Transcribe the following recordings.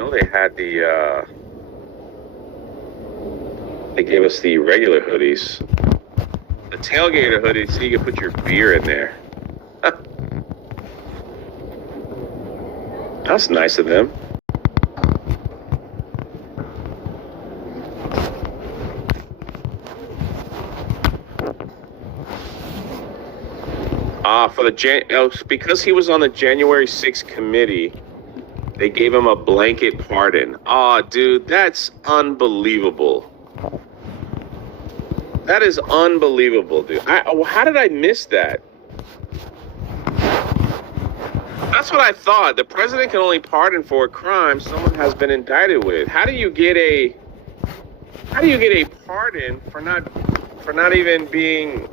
know they had the, they gave us the regular hoodies. The tailgater hoodies, so you can put your beer in there. That's nice of them. For the because he was on the January 6th committee, they gave him a blanket pardon. Oh, dude, that's unbelievable. That is unbelievable, dude. How did I miss that? That's what I thought. The president can only pardon for a crime someone has been indicted with. How do you get a pardon for not even being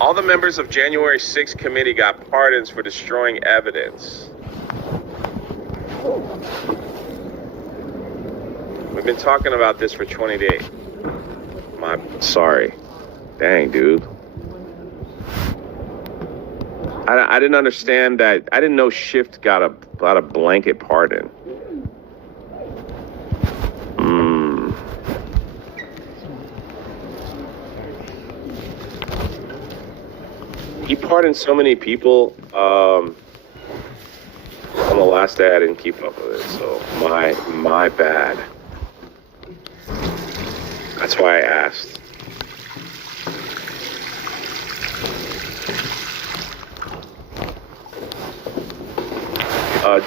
All the members of January 6th committee got pardons for destroying evidence. We've been talking about this for 20 days. Sorry. Dang, dude. I didn't understand that. I didn't know Shift got a blanket pardon. He pardoned so many people. On the last day, I didn't keep up with it, so my bad. That's why I asked.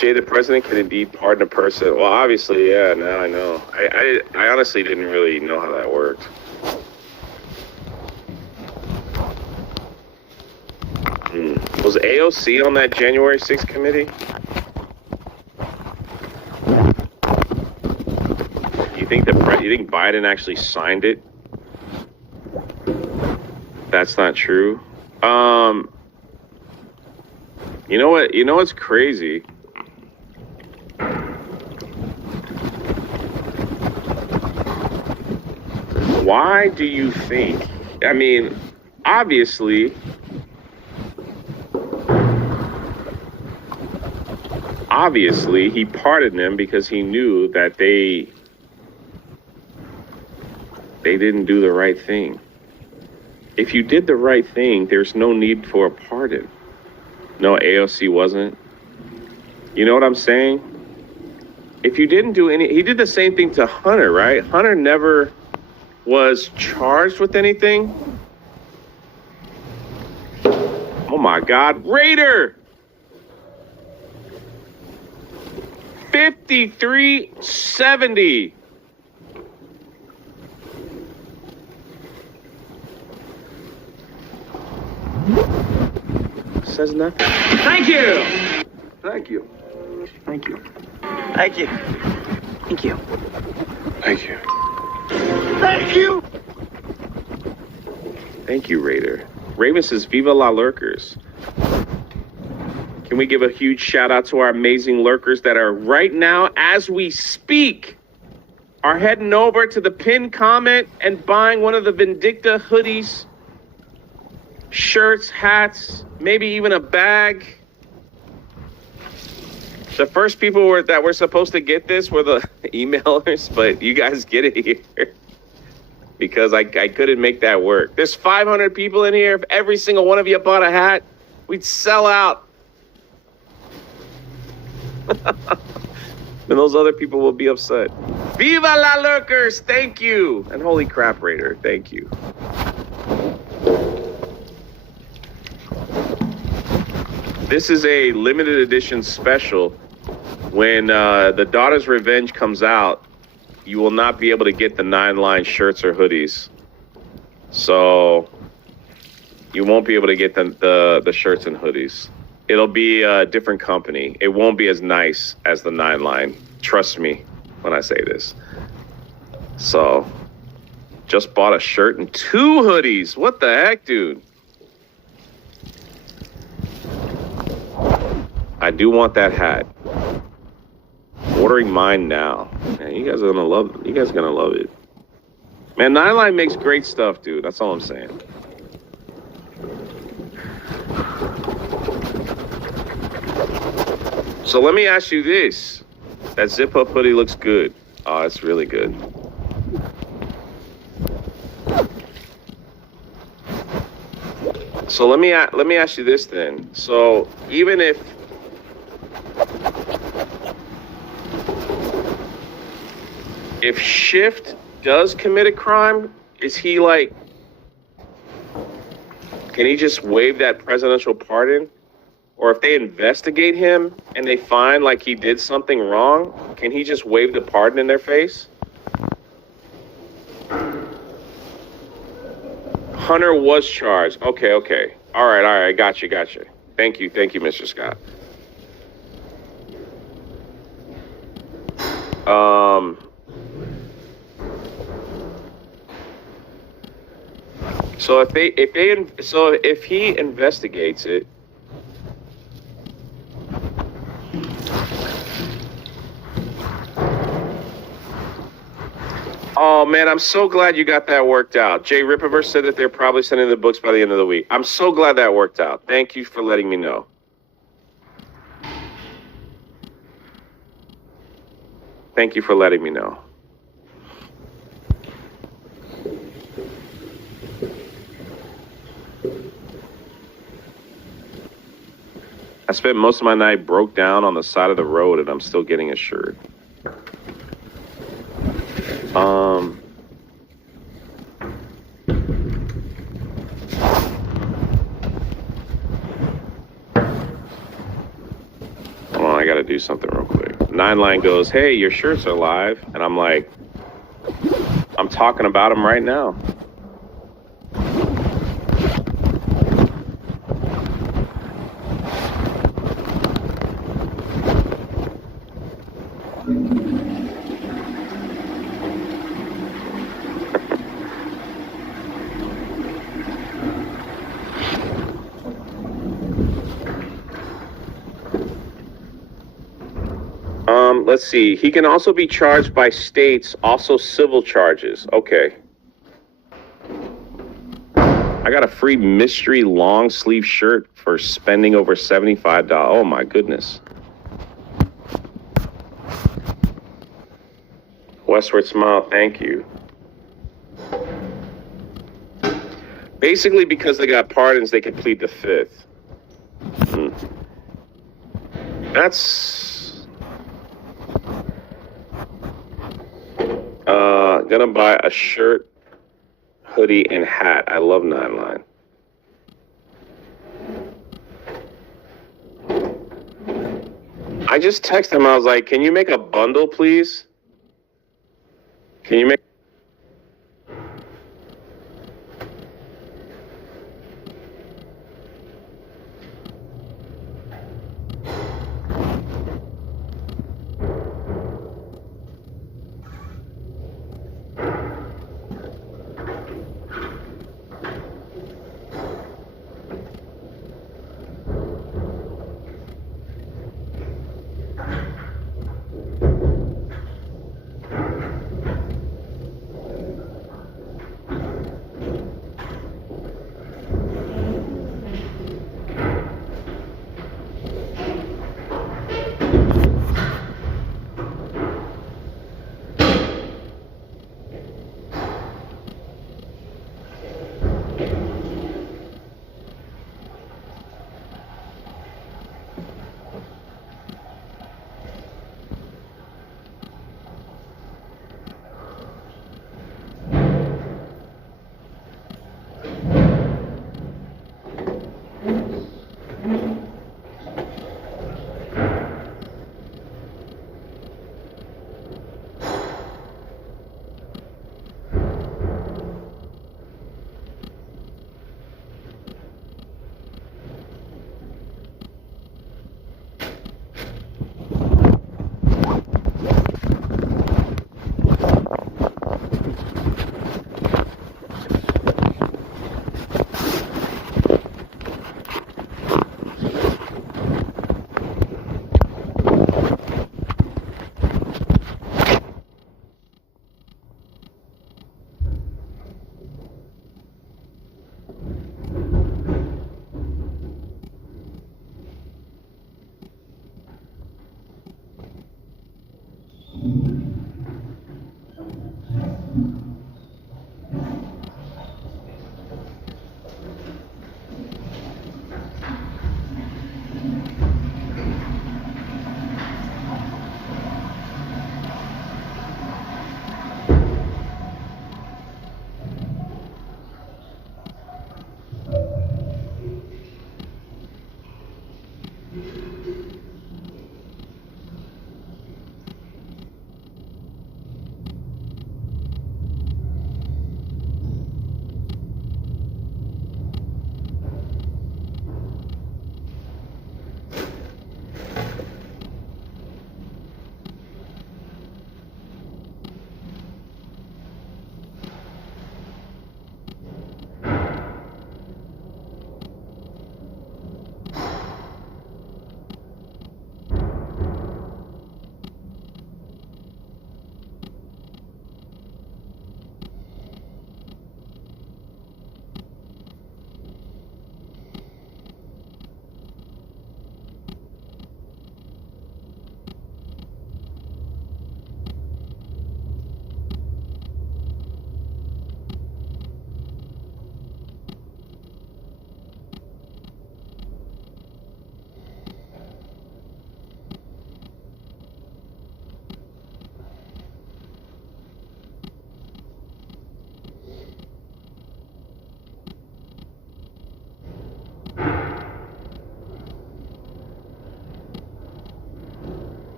Jay, the president can indeed pardon a person. Well, obviously, yeah. Now I know. I honestly didn't really know how that worked. Was AOC on that January 6th committee? You think Biden actually signed it? That's not true. You know what? You know what's crazy? Why do you think? I mean, obviously he pardoned them because he knew that they didn't do the right thing. If you did the right thing, there's no need for a pardon. No, AOC wasn't. You know what I'm saying? If you didn't do he did the same thing to Hunter, right? Hunter never was charged with anything. Oh my God, Raider! 5370. Says nothing. Thank you. Thank you. Thank you. Thank you. Thank you. Thank you. Thank you. Thank you, Raider. Raven says, Viva la lurkers. Can we give a huge shout out to our amazing lurkers that are right now, as we speak, are heading over to the pinned comment and buying one of the Vindicta hoodies, shirts, hats, maybe even a bag. The first people that were supposed to get this were the emailers, but you guys get it here because I couldn't make that work. There's 500 people in here. If every single one of you bought a hat, we'd sell out. And those other people will be upset. Viva la lurkers! Thank you! And holy crap, Raider, thank you. This is a limited edition special. When the Daughter's Revenge comes out, you will not be able to get the 9-line shirts or hoodies. So you won't be able to get the shirts and hoodies. It'll be a different company. It won't be as nice as the 9-line. Trust me when I say this. So, just bought a shirt and 2 hoodies. What the heck, dude? I do want that hat. Ordering mine now. Man, you guys are gonna love it. You guys are gonna love it. Man, 9-line makes great stuff, dude. That's all I'm saying. So let me ask you this. That zip-up hoodie looks good. Oh, it's really good. So let me ask you this then. So even if Shift does commit a crime, is he like, can he just waive that presidential pardon? Or if they investigate him and they find like he did something wrong, can he just waive the pardon in their face? Hunter was charged. Okay. All right. Gotcha. Thank you, Mr. Scott. So if he investigates it, oh man, I'm so glad you got that worked out. Jay Rippaverse said that they're probably sending the books by the end of the week. I'm so glad that worked out. Thank you for letting me know. Thank you for letting me know. I spent most of my night broke down on the side of the road and I'm still getting a shirt. Hold on, I gotta do something real quick. Nine Line goes, hey, your shirts are live. And I'm like, I'm talking about them right now. Let's see. He can also be charged by states, also civil charges. Okay. I got a free mystery long sleeve shirt for spending over $75. Oh my goodness. Westward Smile, thank you. Basically, because they got pardons, they can plead the fifth. That's... gonna buy a shirt, hoodie, and hat. I love Nine Line. I just texted him. I was like, can you make a bundle, please? Can you make...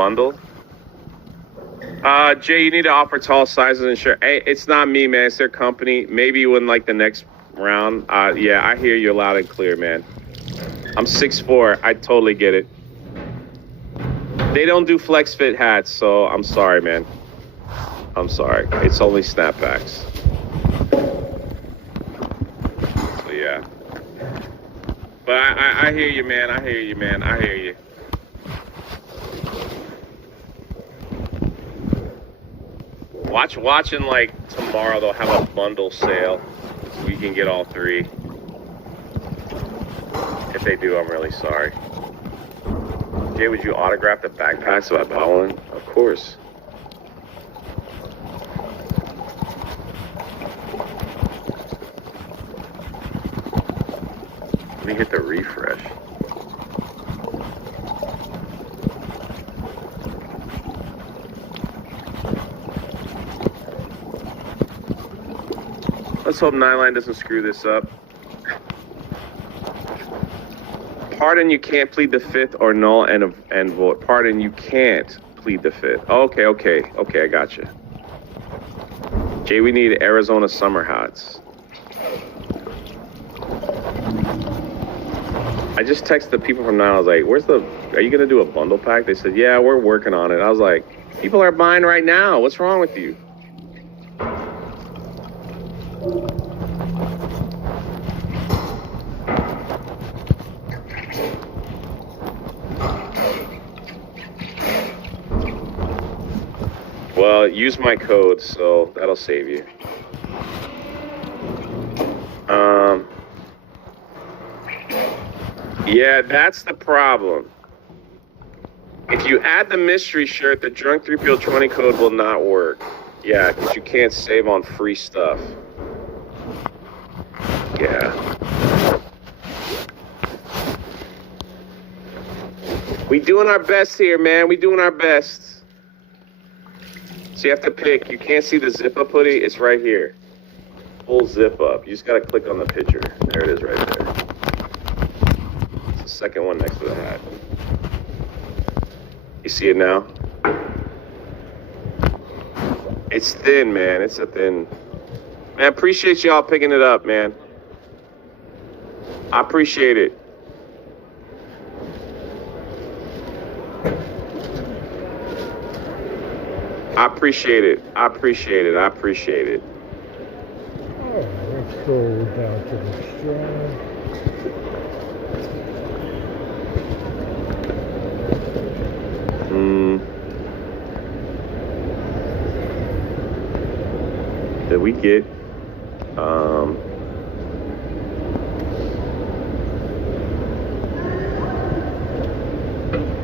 bundle. Jay, you need to offer tall sizes and sure. Hey, it's not me, man. It's their company. Maybe when like the next round. Yeah, I hear you loud and clear, man. I'm 6'4". I totally get it. They don't do flex fit hats, so I'm sorry, man. I'm sorry. It's only snapbacks. So yeah. But I hear you, man. I hear you, man. I hear you. Watching like tomorrow they'll have a bundle sale. So we can get all three. If they do, I'm really sorry. Jay, would you autograph the backpacks if I bought one? Of course. Let me hit the refresh. Let's hope Nineline doesn't screw this up. Pardon, you can't plead the fifth or null and void. Pardon, you can't plead the fifth. Okay, I got you. Jay, we need Arizona summer hats. I just texted the people from now. I was like, are you gonna do a bundle pack? They said, yeah, we're working on it. I was like, people are buying right now. What's wrong with you? Well, use my code, so that'll save you. Yeah, that's the problem. If you add the mystery shirt, the Drunk 3PO20 code will not work. Yeah, because you can't save on free stuff. Yeah. We doing our best here, man. We doing our best. So you have to pick. You can't see the zip up hoodie. It's right here. Full zip up. You just got to click on the picture. There it is right there. It's the second one next to the hat. You see it now? It's thin, man. It's a thin. Man, I appreciate y'all picking it up, man. I appreciate it. I appreciate it. I appreciate it. I appreciate it. All right, let's go down to the strand. Did we get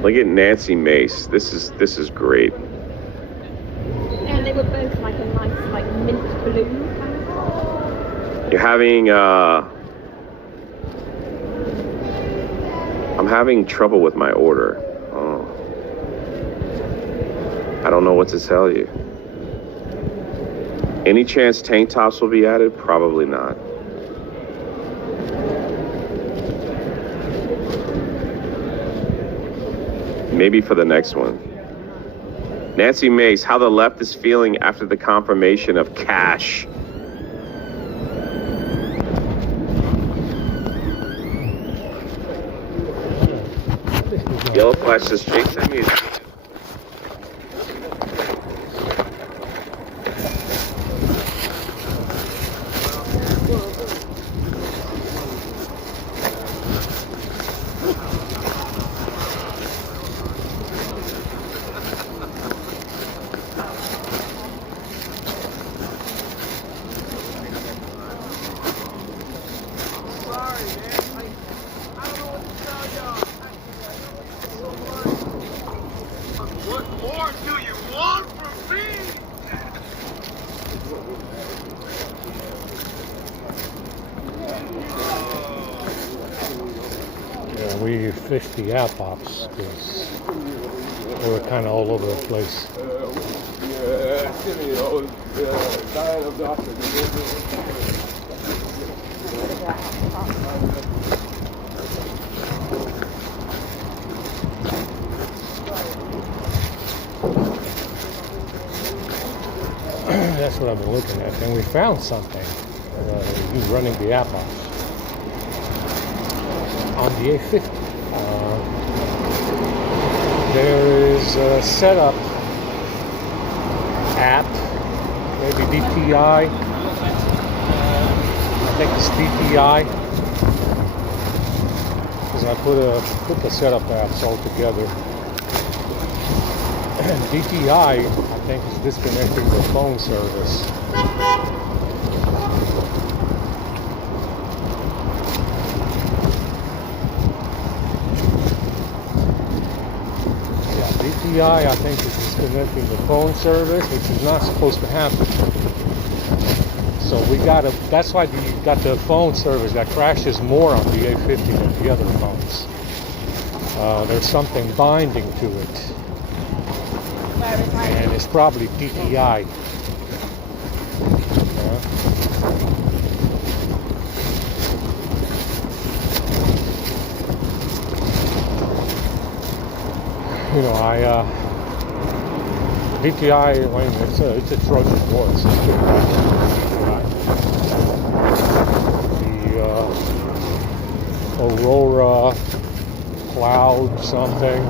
look at Nancy Mace. This is great. And they were both like a nice like mint blue kind of. You're having I'm having trouble with my order. Oh. I don't know what to tell you. Any chance tank tops will be added? Probably not. Maybe for the next one. Nancy Mace, how the left is feeling after the confirmation of cash. Yellow Flash says, Jake, send me a... We fished the outbox because they were kind of all over the place. That's what I've been looking at. And we found something. He's running the app off on the A50. There is a setup app, maybe DPI. I think it's DPI. Because I put the setup apps all together. And DPI, I think, is disconnecting the phone service. DPI, I think, is disconnecting the phone service, which is not supposed to happen. So that's why you got the phone service that crashes more on the A50 than the other phones. There's something binding to it. And it's probably DPI. You know, DPI, I mean, it's a Trojan horse. It's good. The Aurora Cloud something.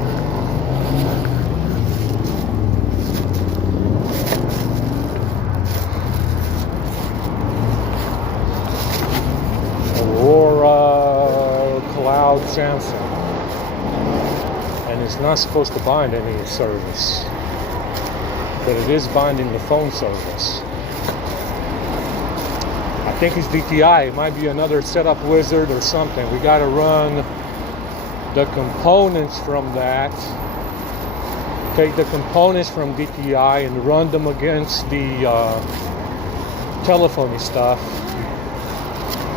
Aurora Cloud Samsung. And it's not supposed to bind any service, but it is binding the phone service. I think it's DPI. It might be another setup wizard or something. We got to run the components from that. Take the components from DPI and run them against the telephony stuff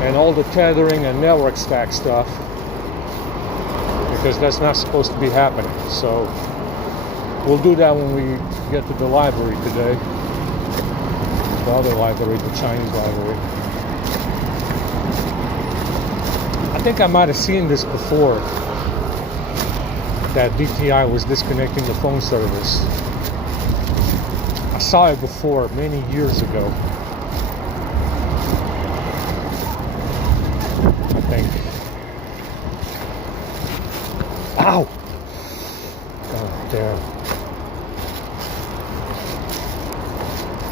and all the tethering and network stack stuff. Because that's not supposed to be happening. So we'll do that when we get to the library today. The other library, the Chinese library. I think I might have seen this before. That DPI was disconnecting the phone service. I saw it before many years ago. I think. Ow! Oh, damn.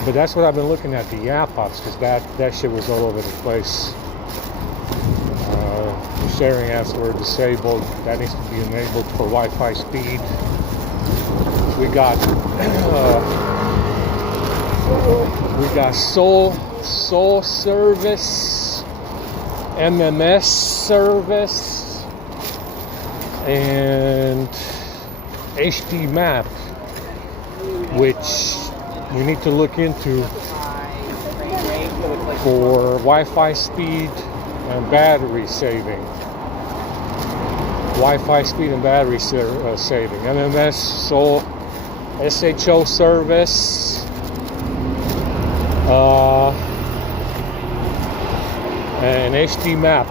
But that's what I've been looking at, the app ops, because that shit was all over the place. The sharing apps were disabled. That needs to be enabled for Wi-Fi speed. We got Soul service, MMS service, and HD map, which we need to look into for Wi-Fi speed and battery saving. Wi-Fi speed and battery saving. MMS, Soul, SHO service, and HD map.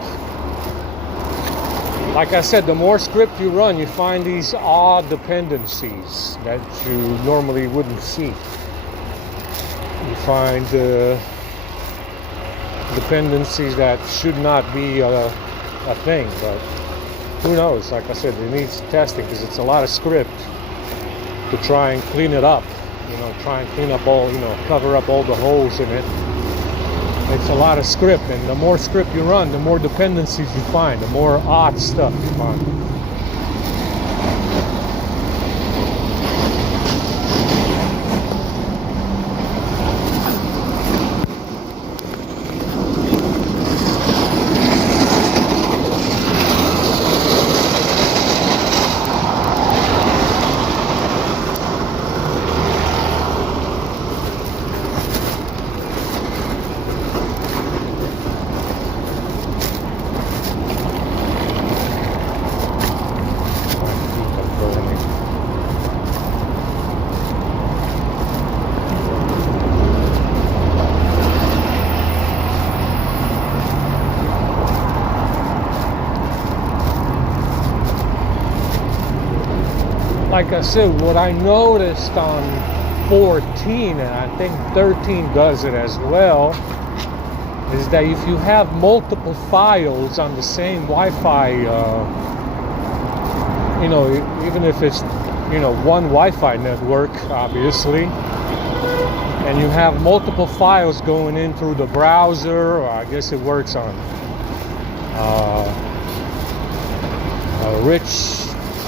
Like I said, the more script you run, you find these odd dependencies that you normally wouldn't see. You find dependencies that should not be a thing, but who knows? Like I said, it needs testing because it's a lot of script to try and clean it up. You know, try and clean up all, cover up all the holes in it. It's a lot of script, and the more script you run, the more dependencies you find, the more odd stuff you find. like I said, what I noticed on 14, and I think 13 does it as well, is that if you have multiple files on the same Wi-Fi, you know, even if it's, you know, one Wi-Fi network, obviously, and you have multiple files going in through the browser, or I guess it works on rich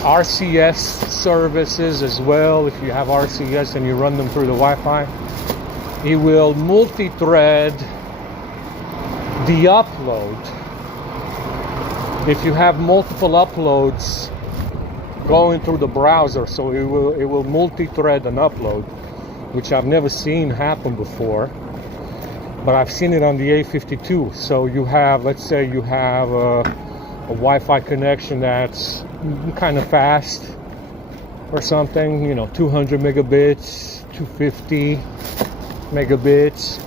RCS services as well. If you have RCS and you run them through the Wi-Fi, it will multi-thread the upload. If you have multiple uploads going through the browser, so it will multi-thread an upload, which I've never seen happen before, but I've seen it on the A52. So you have, let's say you have a Wi-Fi connection that's kind of fast or something, you know, 200 megabits, 250 megabits.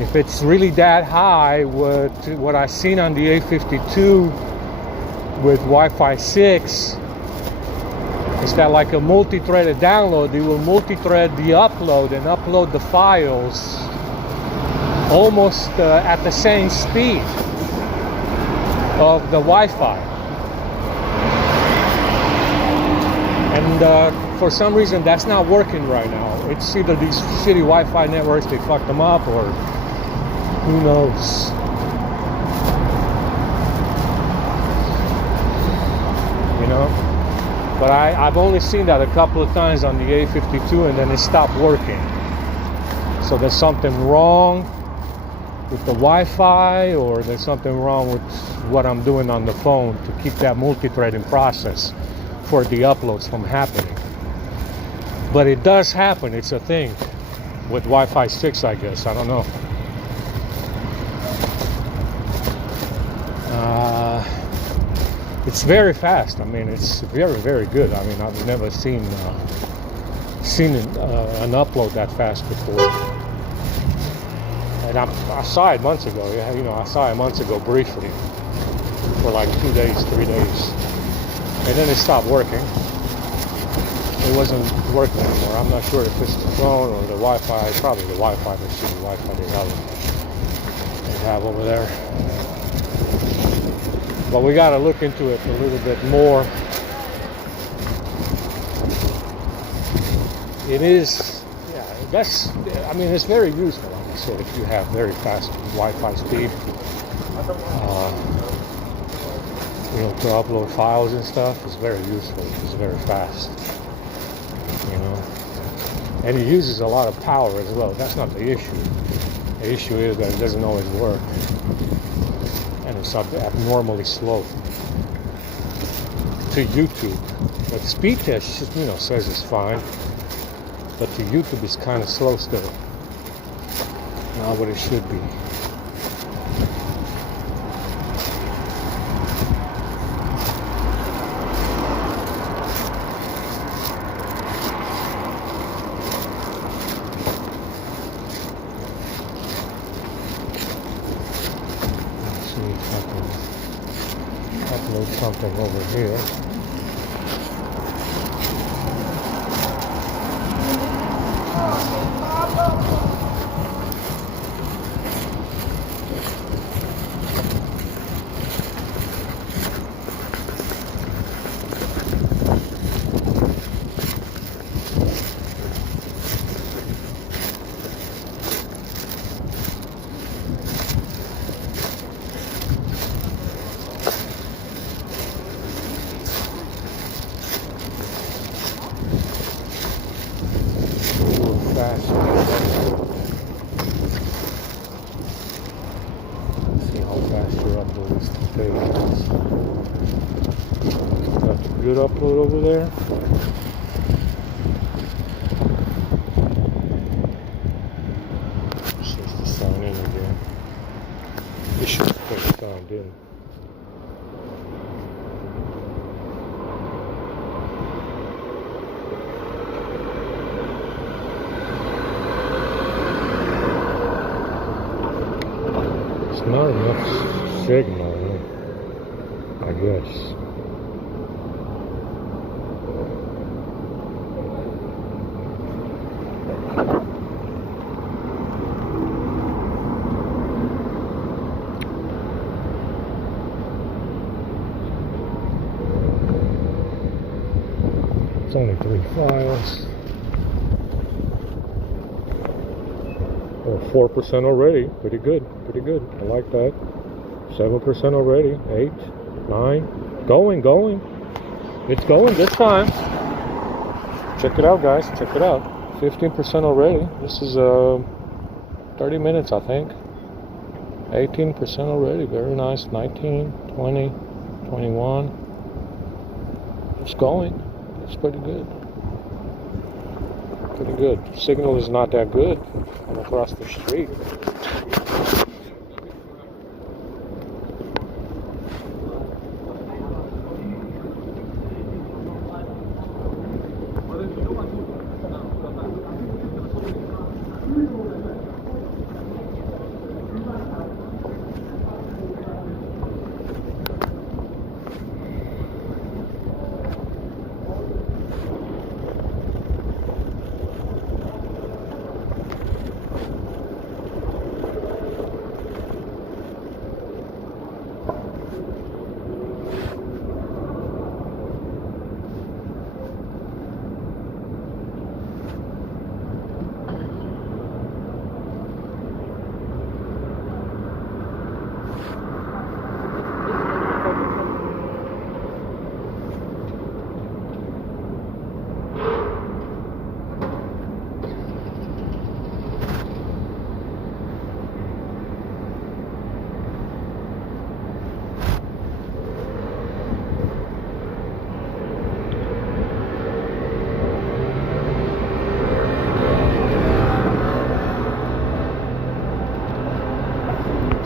If it's really that high, what I've seen on the A52 with Wi-Fi 6 is that, like a multi-threaded download, it will multi-thread the upload and upload the files almost at the same speed of the Wi-Fi. And for some reason that's not working right now. It's either these shitty Wi-Fi networks, they fucked them up, or who knows. You know? But I've only seen that a couple of times on the A52, and then it stopped working. So there's something wrong with the Wi-Fi, or there's something wrong with what I'm doing on the phone to keep that multi-threading process for the uploads from happening. But it does happen. It's a thing with Wi-Fi 6, I guess. I don't know. It's very fast. I mean, it's very, very good. I mean, I've never seen an upload that fast before. And I saw it months ago. Yeah, you know, I saw it months ago briefly for like 2 days, 3 days, and then it stopped working. It wasn't working anymore. I'm not sure if it's the phone or the Wi-Fi. Probably the Wi-Fi. Let's see the Wi-Fi they have over there. But we got to look into it a little bit more. It is, yeah, that's, I mean, it's very useful, like I said, if you have very fast Wi-Fi speed, you know, to upload files and stuff. It's very useful. It's very fast, you know, and it uses a lot of power as well. That's not the issue. The issue is that it doesn't always work, and it's abnormally slow to YouTube. But speed test, you know, says it's fine, but to YouTube it's kind of slow still. Not what it should be. Upload something over here. See how fast your upload is to tables. Got the good upload over there. Just to sign in again. It should put it signed in. Not enough signal, I guess. only 3 files. Oh, 4% already. Pretty good. Pretty good. I like that. 7% already. 8, 9. Going. It's going this time. Check it out, guys. Check it out. 15% already. This is 30 minutes, I think. 18% already. Very nice. 19, 20, 21. It's going. It's pretty good. Pretty good. Signal is not that good. I'm across the street.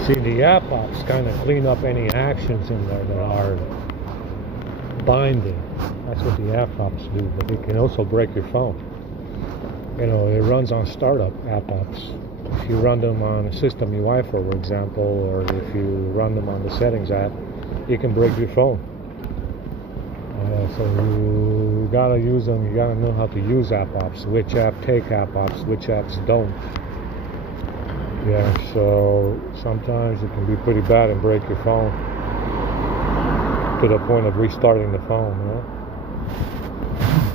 See, the app ops kind of clean up any actions in there that are binding. That's what the app ops do, but it can also break your phone. You know, it runs on startup app ops. If you run them on a system UI, for example, or if you run them on the settings app, it can break your phone. So you gotta use them. You gotta know how to use app ops. Which app take app ops, which apps don't. Yeah, so sometimes it can be pretty bad and break your phone to the point of restarting the phone, you know?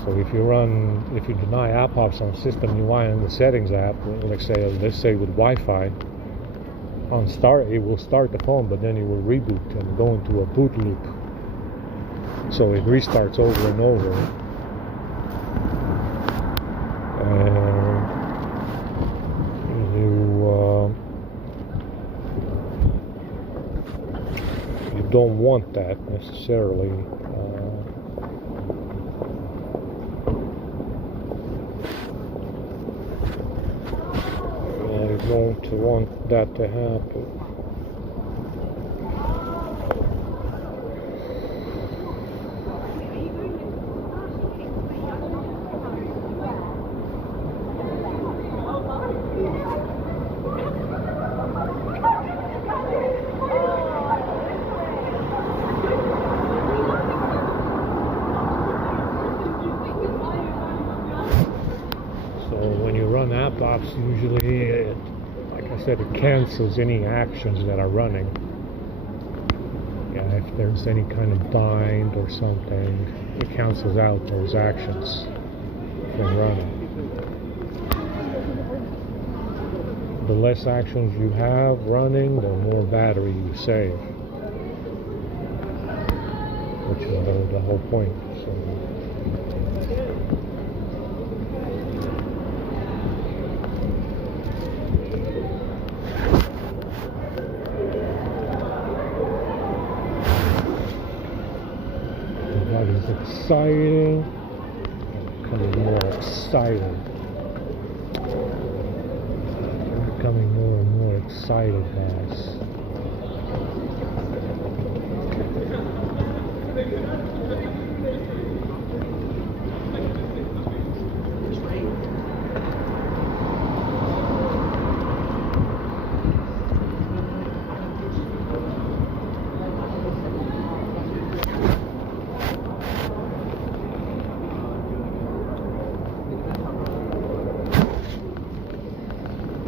So if you deny app ops on system UI and the settings app, let's say with Wi-Fi, on start it will start the phone, but then it will reboot and go into a boot loop. So it restarts over and over. You don't want that necessarily. You don't want that to happen. App ops usually, like I said, it cancels any actions that are running. Yeah, if there's any kind of bind or something, it cancels out those actions from running. The less actions you have running, the more battery you save, which is the whole point. So, exciting, becoming more excited. I'm becoming more and more excited, guys.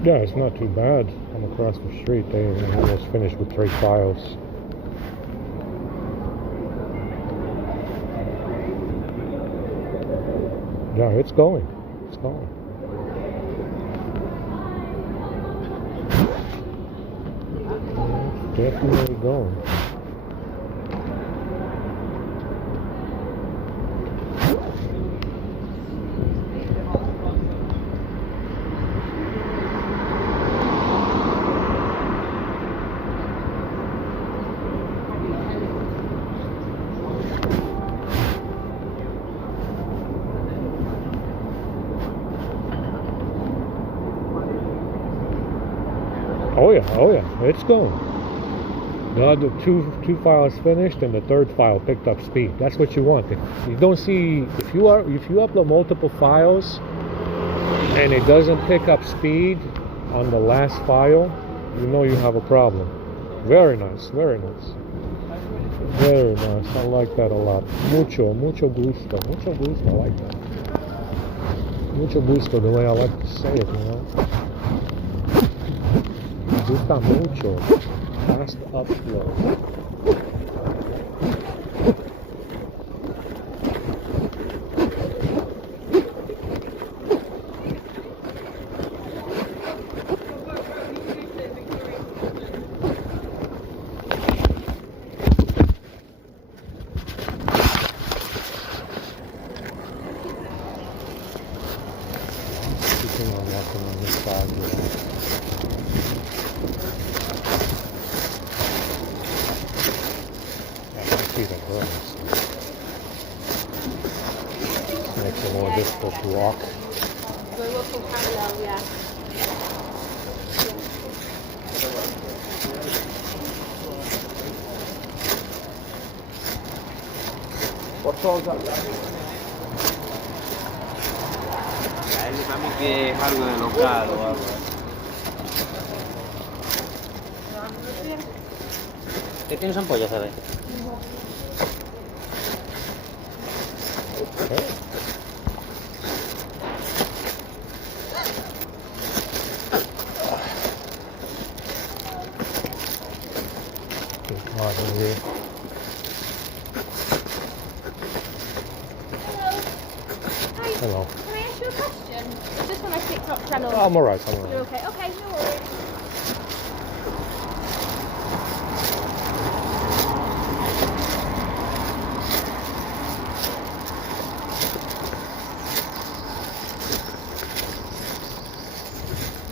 Yeah, it's not too bad. I'm across the street. They almost finished with 3 files. Yeah, it's going. It's going. It's definitely going. Oh yeah, it's going. The other two files finished, and the third file picked up speed. That's what you want. If you don't see, if you upload multiple files, and it doesn't pick up speed on the last file, you know you have a problem. Very nice, very nice, very nice. I like that a lot. Mucho gusto, mucho gusto. I like that. Mucho gusto, the way I like to say it, you know. Gusta mucho. Fast upload. Keeping on walking on this side here. Makes it more difficult to walk. We're walking parallel, yeah. Mami que es algo de local o algo. ¿Qué tienes ampollas, a ver? Hello. Can I ask you a question? It's just when I clicked up channel. I'm alright, I'm You're alright. okay. Okay, no worries.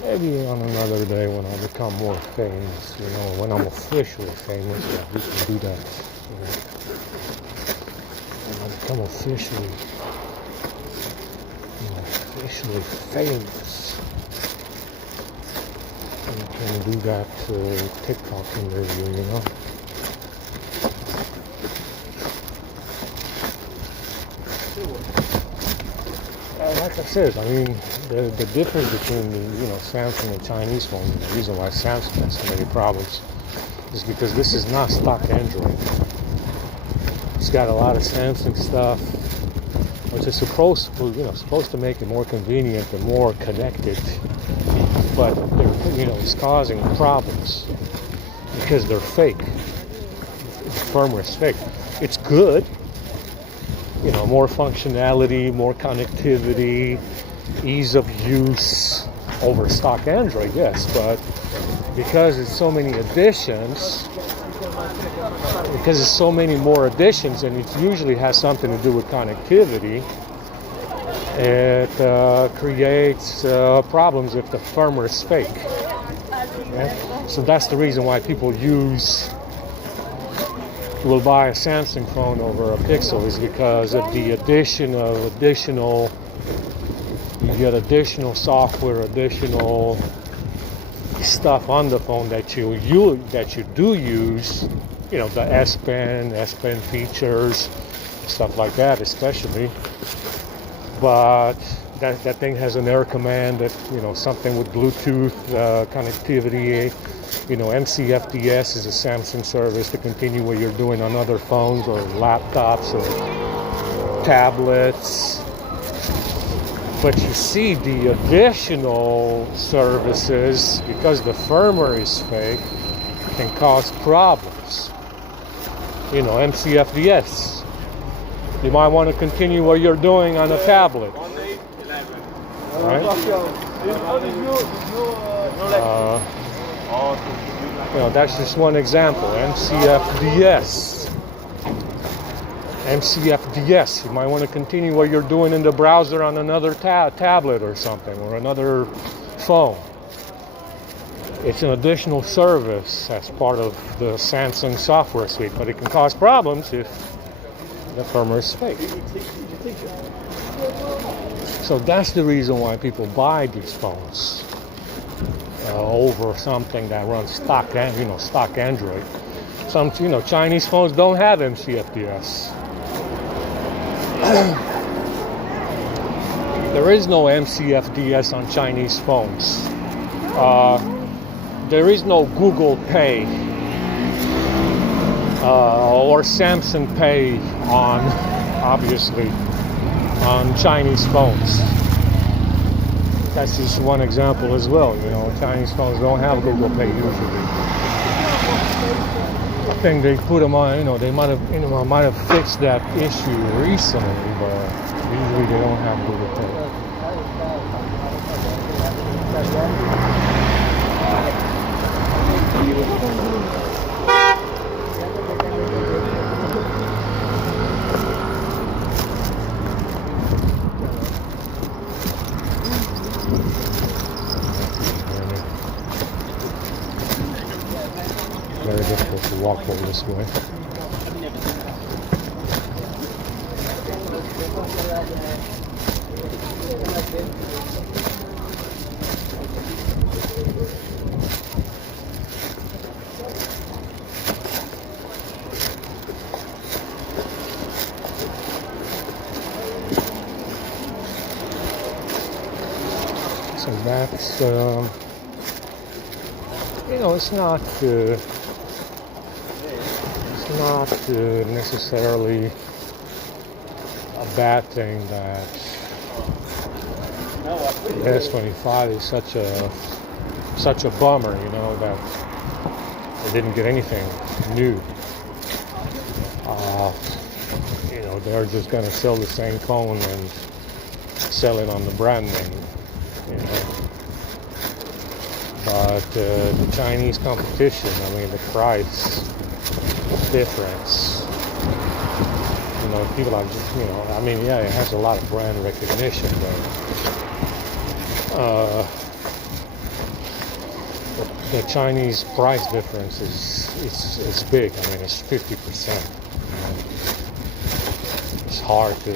Maybe on another day when I become more famous, you know, when I'm officially famous, yeah, we can do that. You know. When I become officially famous, we can do that TikTok interview, you know. Like I said, I mean, the difference between the, you know, Samsung and Chinese phones, and the reason why Samsung has so many problems, is because this is not stock Android. It's got a lot of Samsung stuff, which is supposed to make it more convenient and more connected, but it's causing problems because they're fake. The firmware is fake. It's good. You know, more functionality, more connectivity, ease of use over stock Android, yes, but because it's so many additions, because it's so many more additions, and it usually has something to do with connectivity, it creates problems if the firmware is fake. Yeah? So that's the reason why people will buy a Samsung phone over a Pixel, is because of the addition of you get additional software, additional stuff on the phone that you do use, you know, the S Pen features, stuff like that especially. But that thing has an air command, that, you know, something with Bluetooth connectivity. You know, MCFDS is a Samsung service to continue what you're doing on other phones or laptops or tablets. But you see, the additional services, because the firmware is fake, can cause problems. You know, MCFDS. You might want to continue what you're doing on a tablet. Right? You know, that's just one example. MCFDS. MCFDS. You might want to continue what you're doing in the browser on another tablet or something, or another phone. It's an additional service as part of the Samsung software suite, but it can cause problems if the firmware is fake. So that's the reason why people buy these phones over something that runs stock Android. Some Chinese phones don't have MCFDS. There is no MCFDS on Chinese phones. There is no Google Pay or Samsung Pay obviously on Chinese phones. That's just one example as well. You know, Chinese phones don't have Google Pay usually. I think they put them on. They might have fixed that issue recently, but usually they don't have Google Pay. Very difficult to walk over this way. So that's it's not necessarily a bad thing that the S25 is such a bummer, that they didn't get anything new. They're just gonna sell the same phone and sell it on the brand name, But the Chinese competition, the price difference, people are just, yeah, it has a lot of brand recognition, but the Chinese price difference is big. It's 50%. It's hard to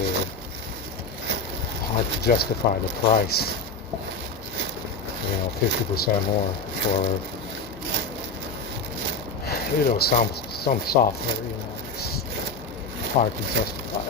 justify the price. 50% more for some software. It's hard to justify.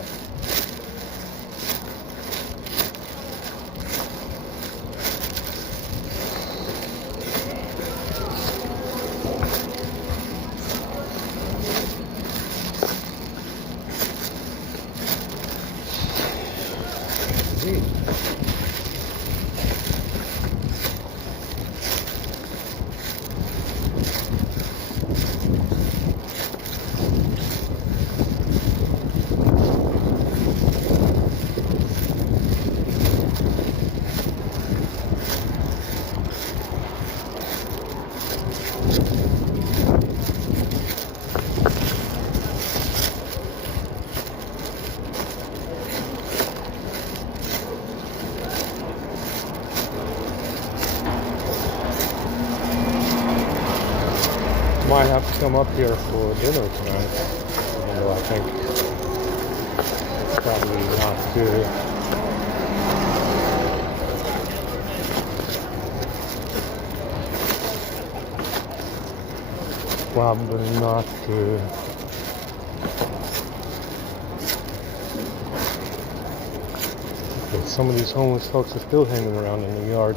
Might have to come up here for dinner tonight, even though I think it's probably not good. Probably not good. Okay, some of these homeless folks are still hanging around in the yard.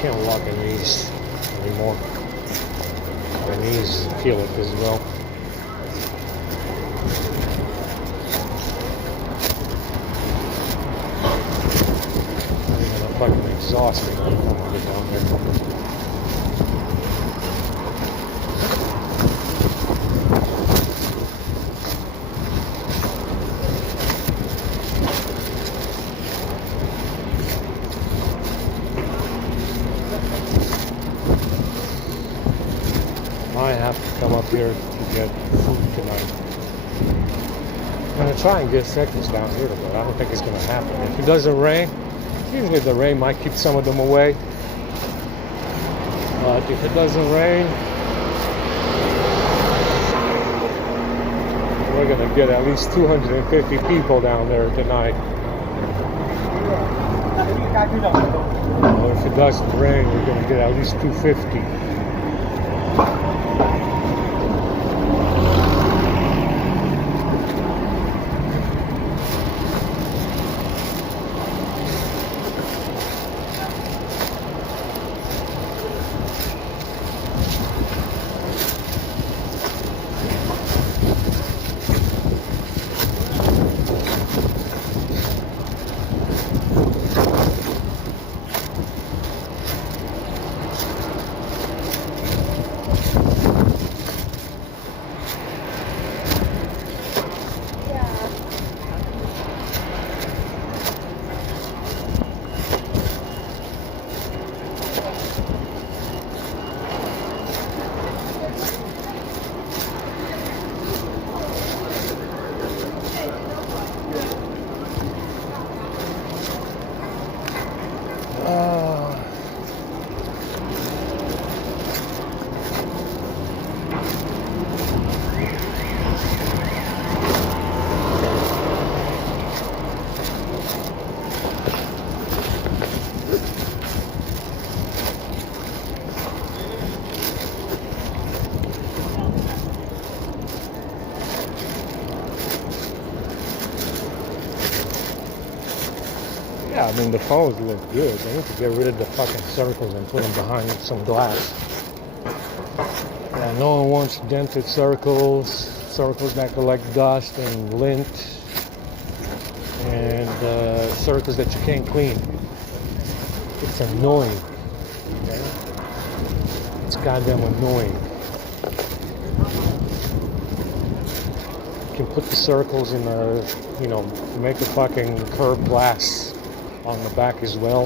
can't walk in these anymore. My knees feel it as well. It's fucking exhausting when I get down there. I have to come up here to get food tonight. I'm going to try and get seconds down here, but I don't think it's going to happen. If it doesn't rain, usually the rain might keep some of them away. But if it doesn't rain, we're going to get at least 250 people down there tonight. Or if it doesn't rain, we're going to get at least 250. Yeah, I mean, the phones look good. I need to get rid of the fucking circles and put them behind some glass. Yeah, no one wants dented circles, circles that collect dust and lint, and circles that you can't clean. It's annoying. Okay? It's goddamn annoying. You can put the circles in make a fucking curved glass on the back as well,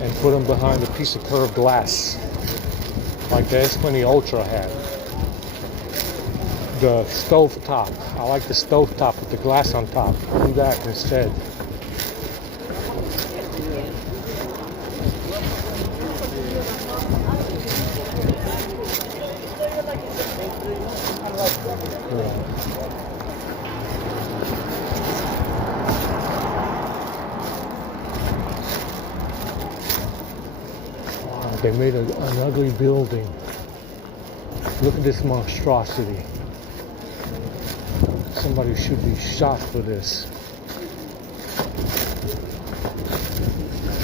and put them behind a piece of curved glass like the S20 Ultra had. The stove top, I like the stove top with the glass on top. Do that instead. They made an ugly building. Look at this monstrosity. Somebody should be shot for this.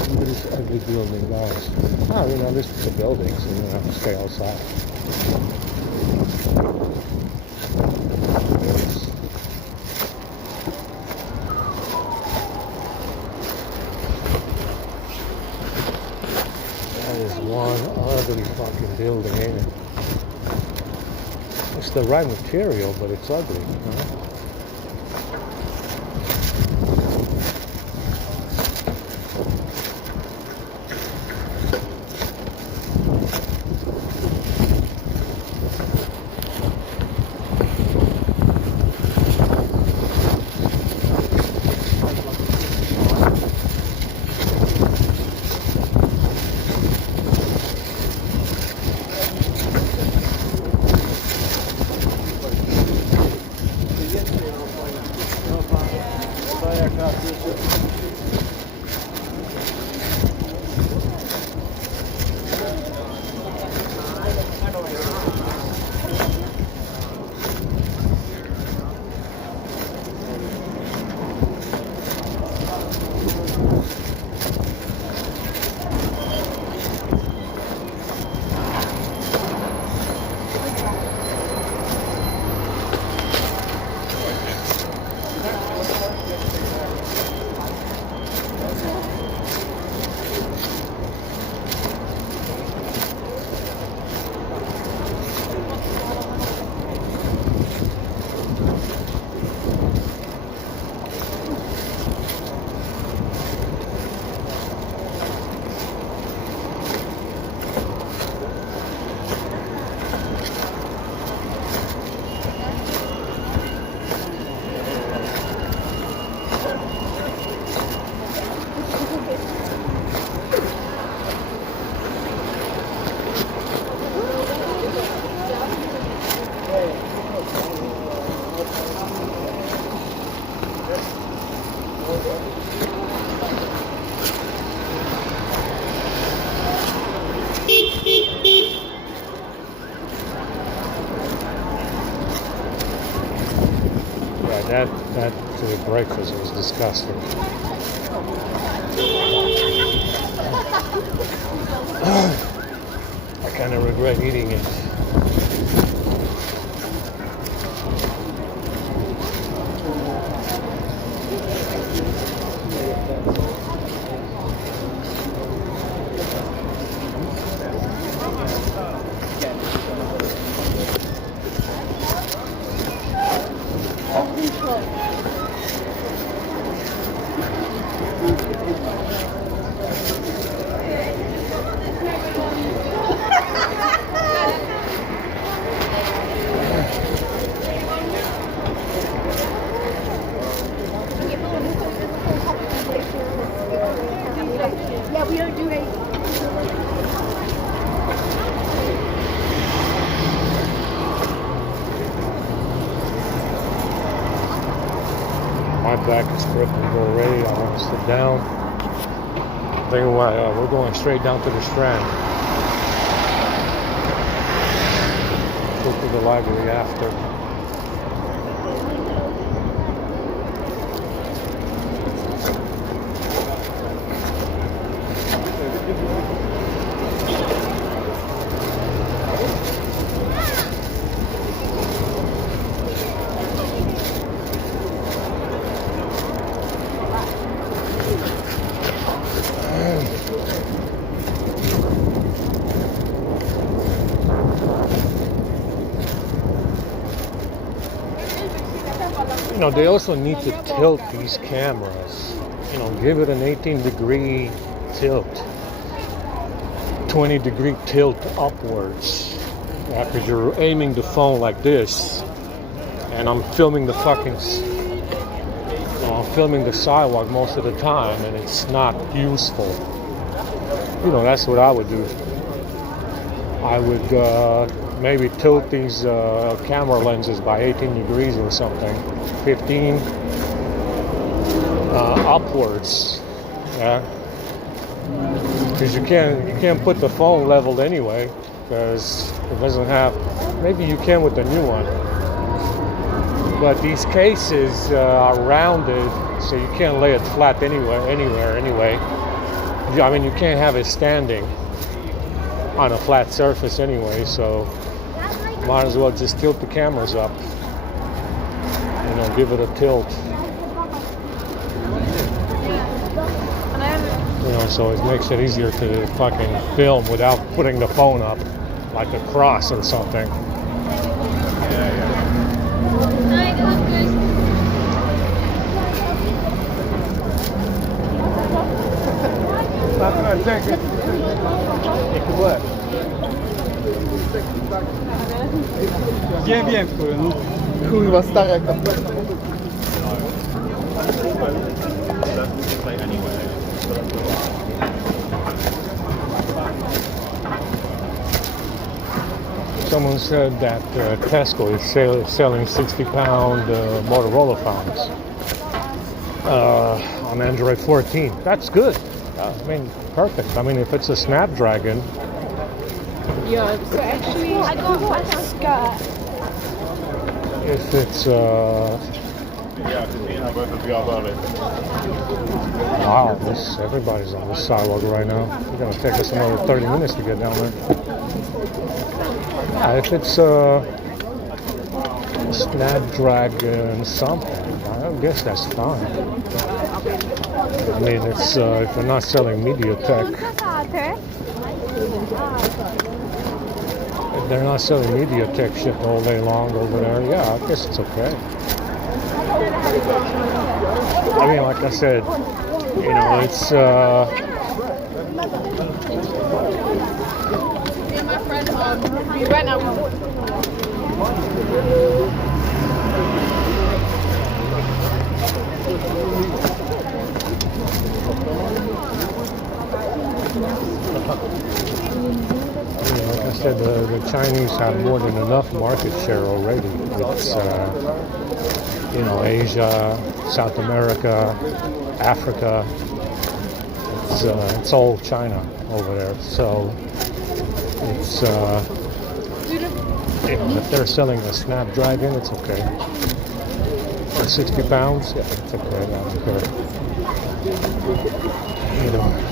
Look at this ugly building, guys. Oh, this is a building, so you don't have to stay outside. One ugly fucking building, ain't it? It's the right material, but it's ugly, huh? that breakfast was disgusting. I kind of regret eating it. Yeah, we don't do it. My back is crippling already. I want to sit down. I think we're going straight down to the Strand. Go to the library after. You know, they also need to tilt these cameras. You know, give it an 18-degree tilt, 20-degree tilt upwards. Yeah, because you're aiming the phone like this, and I'm filming the I'm filming the sidewalk most of the time, and it's not useful. You know, that's what I would do. I would maybe tilt these camera lenses by 18 degrees or something, 15 upwards. Yeah, because you can't put the phone leveled anyway, because it doesn't have. Maybe you can with the new one, but these cases are rounded, so you can't lay it flat anywhere anyway. I mean, you can't have it standing on a flat surface anyway, so might as well just tilt the cameras up. You know, give it a tilt. You know, so it makes it easier to fucking film without putting the phone up like a cross or something. Wiem, który, no. Kurwa, stary jak tam. Someone said that Tesco is selling 60-pound Motorola phones on Android 14. That's good. I mean, perfect. I mean, if it's a Snapdragon. Yeah, so actually, I got a skirt. If it's wow, everybody's on this sidewalk right now. It's gonna take us another 30 minutes to get down there. Yeah, if it's Snapdragon something, I guess that's fine. I mean, it's if they're not selling MediaTek. If they're not selling MediaTek shit all day long over there, yeah, I guess it's okay. I mean, like I said, you know, it's Me and my friend, we went out. Like I said, the Chinese have more than enough market share already. It's, you know, Asia, South America, Africa. It's all China over there. So it's, you know, if they're selling a Snapdragon, it's okay. 60 pounds? Yeah, it's okay. I don't care. You know.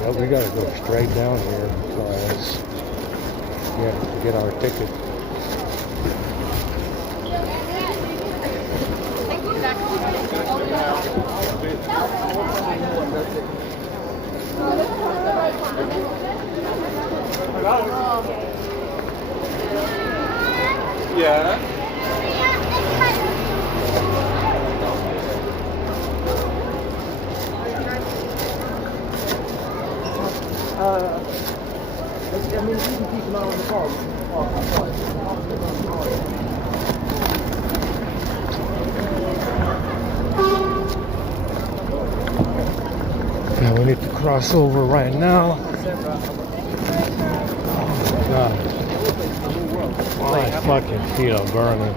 Well, we gotta go straight down here because we have to get our ticket. Yeah. I mean, you can keep an eye on the phone. Yeah, we need to cross over right now. Oh my god. My fucking feet are burning.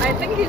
I think he's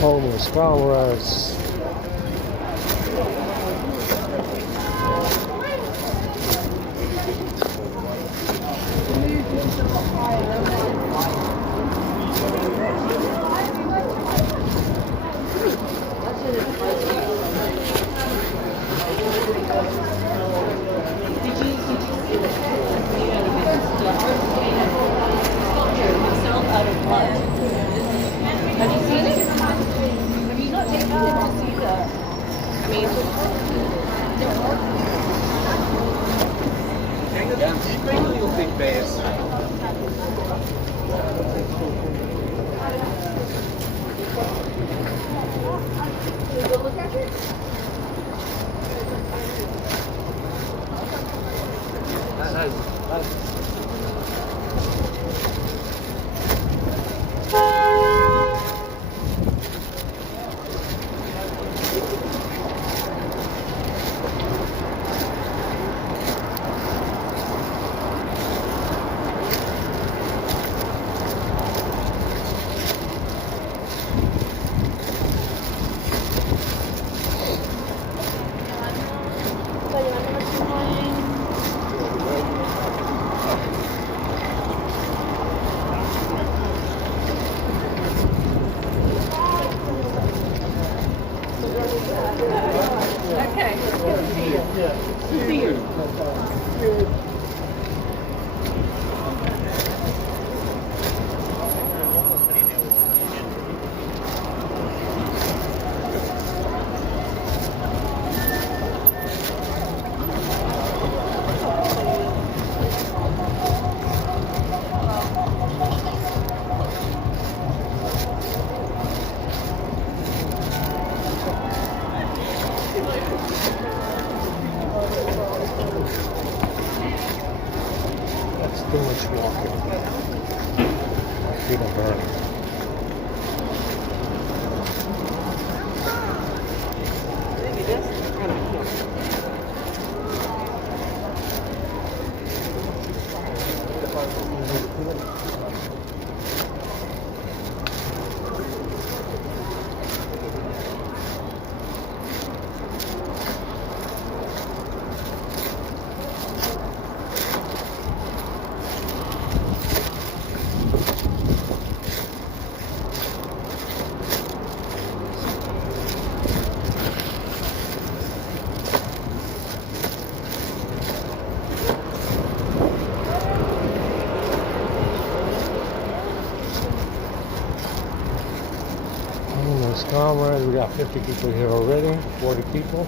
Homeless comrades. That's too much walking. My feet are burning. Comrades, we got 50 people here already, 40 people.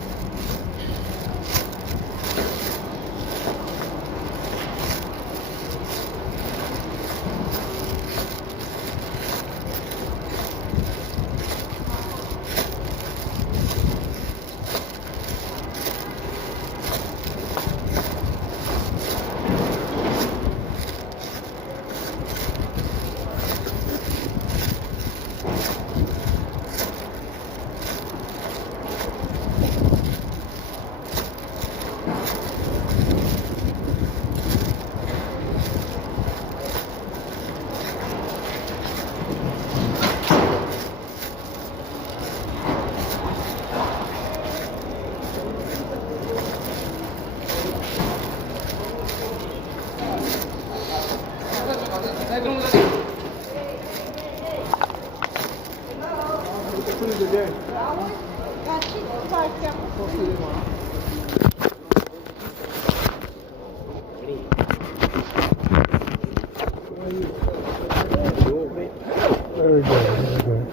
Very good, very good.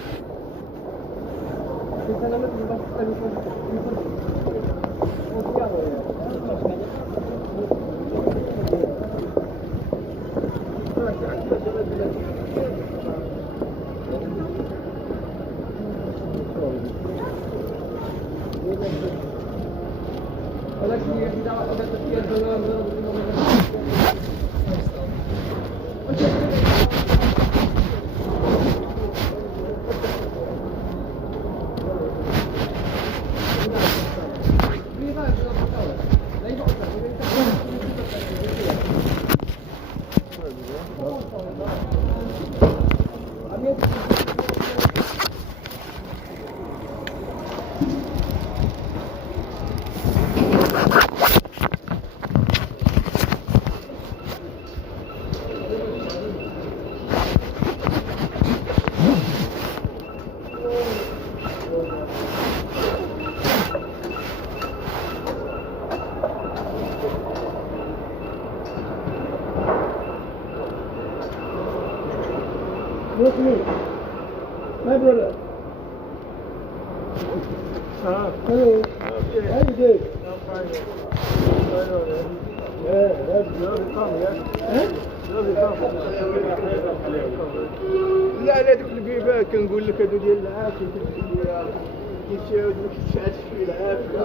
What's me? My brother. Hello. How you doing? I'm fine. Yeah, that's good. Come, yeah? لا لا دوك البيبان كنقول لك هادو ديال العافية كيتشاو ما كيتشعلش فيه العافية.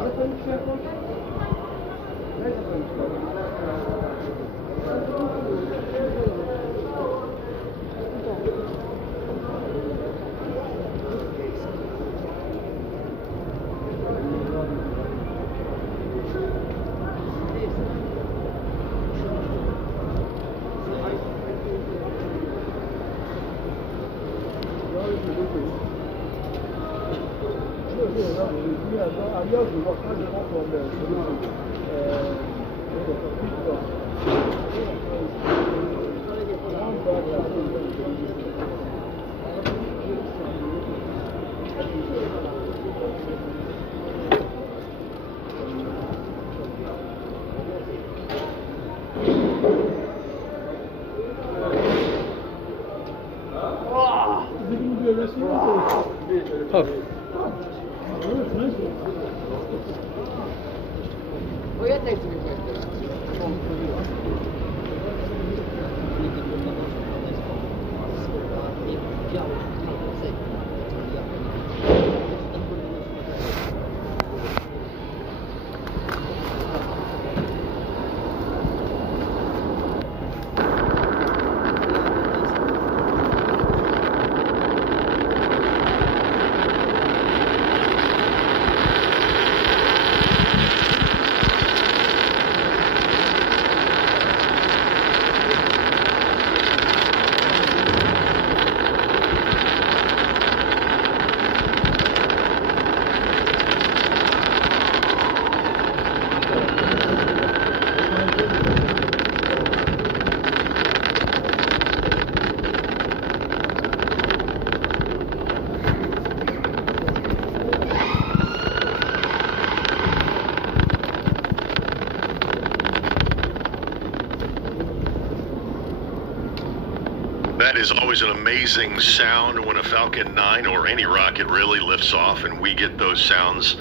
That is always an amazing sound when a Falcon 9 or any rocket really lifts off and we get those sounds.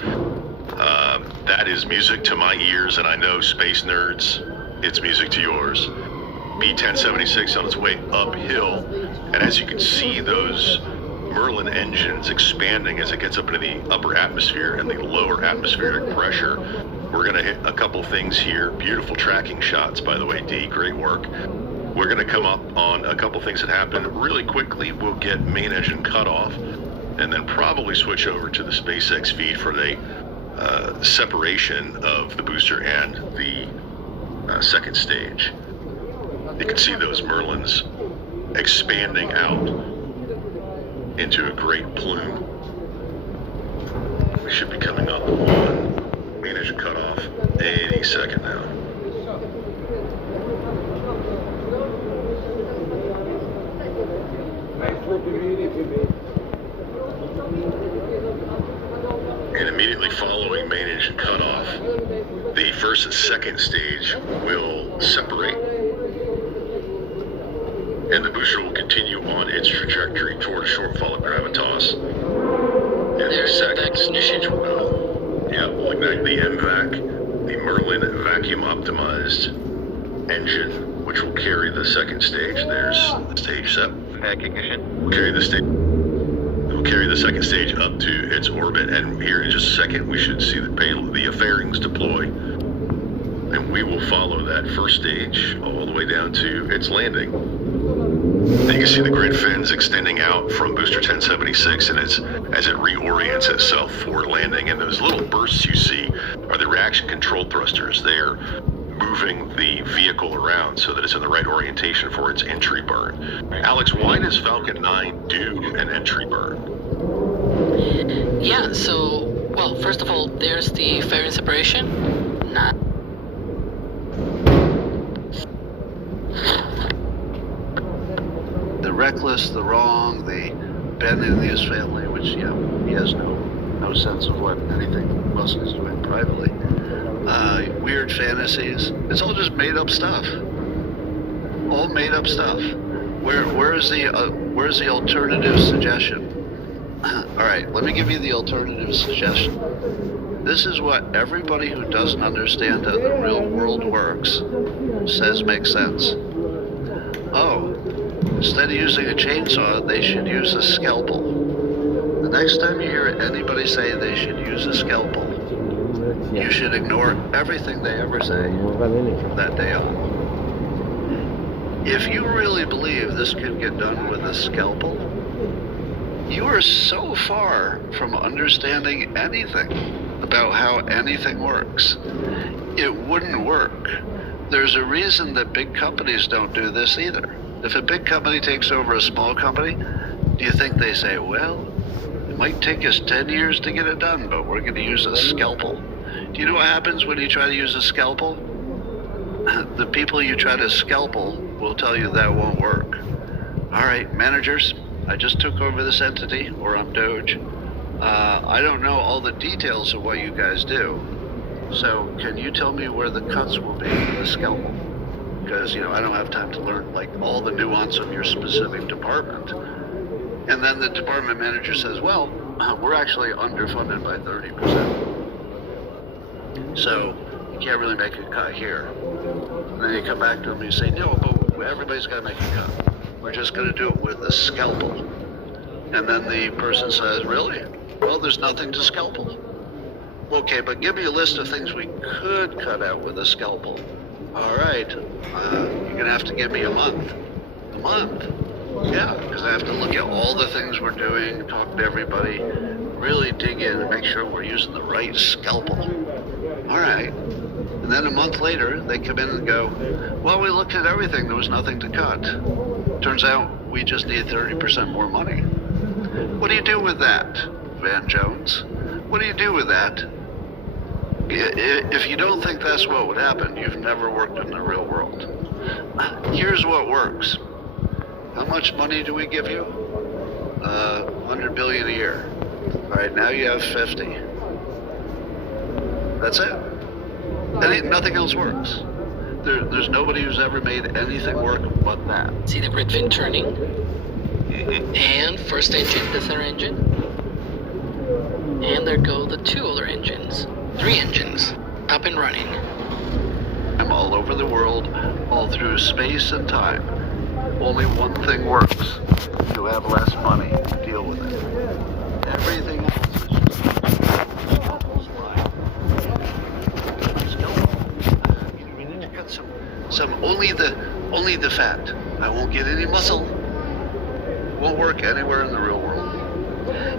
That is music to my ears, and I know space nerds, it's music to yours. B-1076 on its way uphill, and as you can see, those Merlin engines expanding as it gets up into the upper atmosphere and the lower atmospheric pressure. We're going to hit a couple things here. Beautiful tracking shots, by the way, D. Great work. We're going to come up on a couple things that happen really quickly. We'll get main engine cut off and then probably switch over to the SpaceX feed for the separation of the booster and the second stage. You can see those Merlins expanding out into a great plume. We should be coming up on main engine cut off any second now. And immediately following main engine cutoff, the first and second stage will separate, and the booster will continue on its trajectory toward a shortfall of gravitas. And the second stage will ignite the MVAC, the Merlin vacuum optimized engine, which will carry the second stage. There's stage set. Recognition. We'll carry the second stage up to its orbit, and here in just a second we should see the payload, the fairings deploy, and we will follow that first stage all the way down to its landing. And you can see the grid fins extending out from booster 1076, and as it reorients itself for landing. And those little bursts you see are the reaction control thrusters. They're moving the vehicle around so that it's in the right orientation for its entry burn. Alex, why does Falcon 9 do an entry burn? Yeah, so, well, first of all, there's the fairing separation. The reckless, the wrong, the Ben and his family, which, yeah, he has no sense of what anything Musk is doing privately. Weird fantasies. It's all just made up stuff. All made up stuff. Where's the alternative suggestion? All right, let me give you the alternative suggestion. This is what everybody who doesn't understand how the real world works says makes sense. Oh, instead of using a chainsaw, they should use a scalpel. The next time you hear anybody say they should use a scalpel, you should ignore everything they ever say from that day on. If you really believe this could get done with a scalpel, you are so far from understanding anything about how anything works. It wouldn't work. There's a reason that big companies don't do this either. If a big company takes over a small company, do you think they say, well, it might take us 10 years to get it done, but we're going to use a scalpel? Do you know what happens when you try to use a scalpel? The people you try to scalpel will tell you that won't work. All right, managers, I just took over this entity, or I'm Doge. I don't know all the details of what you guys do. So can you tell me where the cuts will be with a scalpel? Because, I don't have time to learn all the nuance of your specific department. And then the department manager says, well, we're actually underfunded by 30%. So you can't really make a cut here. And then you come back to them and you say, no, but everybody's got to make a cut. We're just going to do it with a scalpel. And then the person says, really? Well, there's nothing to scalpel. Okay, but give me a list of things we could cut out with a scalpel. All right, you're going to have to give me a month. A month? Yeah, because I have to look at all the things we're doing, talk to everybody, really dig in and make sure we're using the right scalpel. All right. And then a month later, they come in and go, well, we looked at everything. There was nothing to cut. Turns out we just need 30% more money. What do you do with that, Van Jones? What do you do with that? If you don't think that's what would happen, you've never worked in the real world. Here's what works. How much money do we give you? 100 billion a year. All right, now you have 50. That's it. Nothing else works. There's nobody who's ever made anything work but that. See the grid fin turning? And first engine, the third engine. And there go the two other engines. 3 engines, up and running. I'm all over the world, all through space and time. Only one thing works. You have less money to deal with it. Everything else is just we need to cut some only the fat. I won't get any muscle. Won't work anywhere in the real world.